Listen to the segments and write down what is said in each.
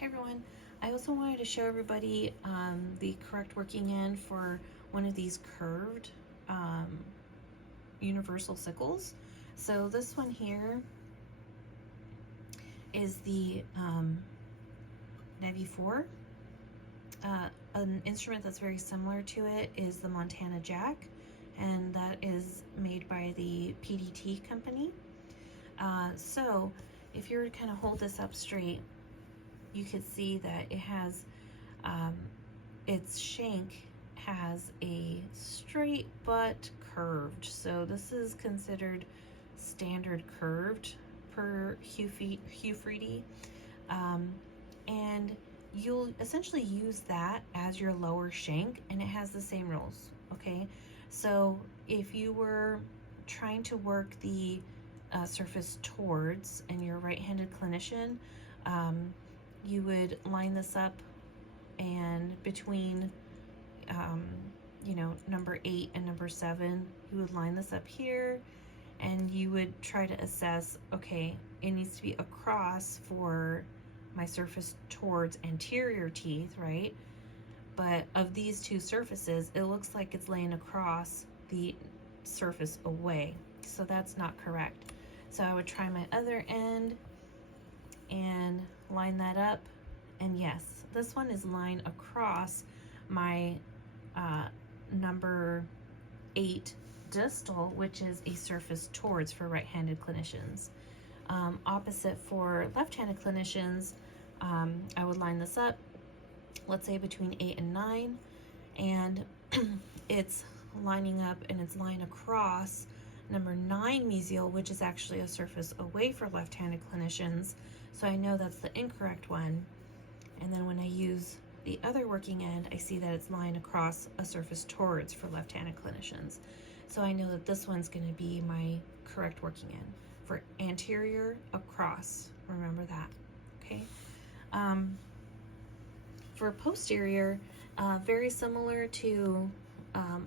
Hi everyone. I also wanted to show everybody the correct working end for one of these curved universal sickles. So this one here is the Navy 4. An instrument that's very similar to it is the Montana Jack, and that is made by the PDT company. So if you were to kind of hold this up straight, you could see that it has its shank has a straight but curved. So this is considered standard curved per Hufredi. And you'll essentially use that as your lower shank, and it has the same rules. Okay, so if you were trying to work the surface towards and you're a right-handed clinician, you would line this up, and between number 8 and number 7, you would line this up here, and you would try to assess, okay, it needs to be across for my surface towards anterior teeth, right? But of these two surfaces, it looks like it's laying across the surface away, so that's not correct. So I would try my other end and line that up, and yes, this one is lined across my number 8 distal, which is a surface towards for right-handed clinicians. Opposite for left-handed clinicians, I would line this up, let's say between 8 and 9, and it's lining up and it's lying across number 9 mesial, which is actually a surface away for left-handed clinicians. So I know that's the incorrect one. And then when I use the other working end, I see that it's lying across a surface towards for left-handed clinicians. So I know that this one's going to be my correct working end. For anterior, across, remember that, okay? For posterior, very similar to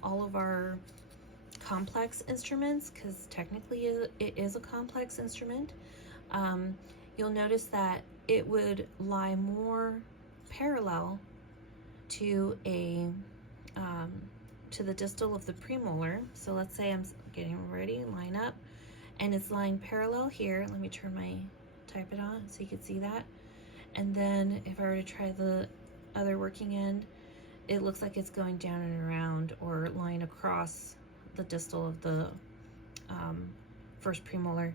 all of our complex instruments, because technically it is a complex instrument. You'll notice that it would lie more parallel to to the distal of the premolar. So let's say I'm getting ready, line up, and it's lying parallel here. Let me turn my type it on so you can see that. And then if I were to try the other working end, it looks like it's going down and around or lying across the distal of the first premolar.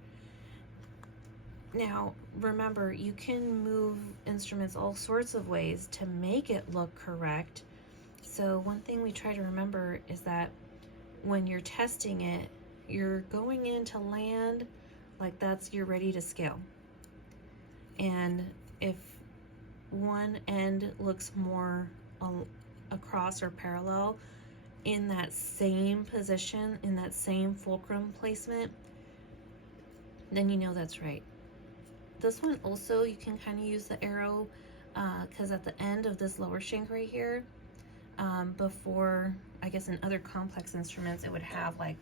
Now, remember, you can move instruments all sorts of ways to make it look correct. So one thing we try to remember is that when you're testing it, you're going in to land like you're ready to scale. And if one end looks more across or parallel in that same position, in that same fulcrum placement, then you know that's right. This one also, you can kind of use the arrow because at the end of this lower shank right here, before, I guess in other complex instruments, it would have like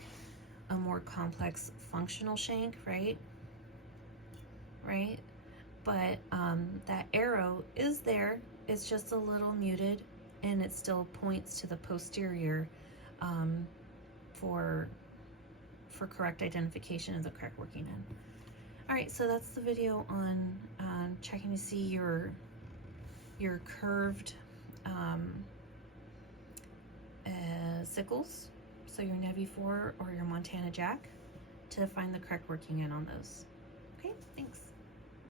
a more complex functional shank, right? Right? But that arrow is there. It's just a little muted, and it still points to the posterior for correct identification of the correct working end. All right, so that's the video on checking to see your curved sickles, so your Navy 4 or your Montana Jack, to find the correct working end on those. Okay, thanks.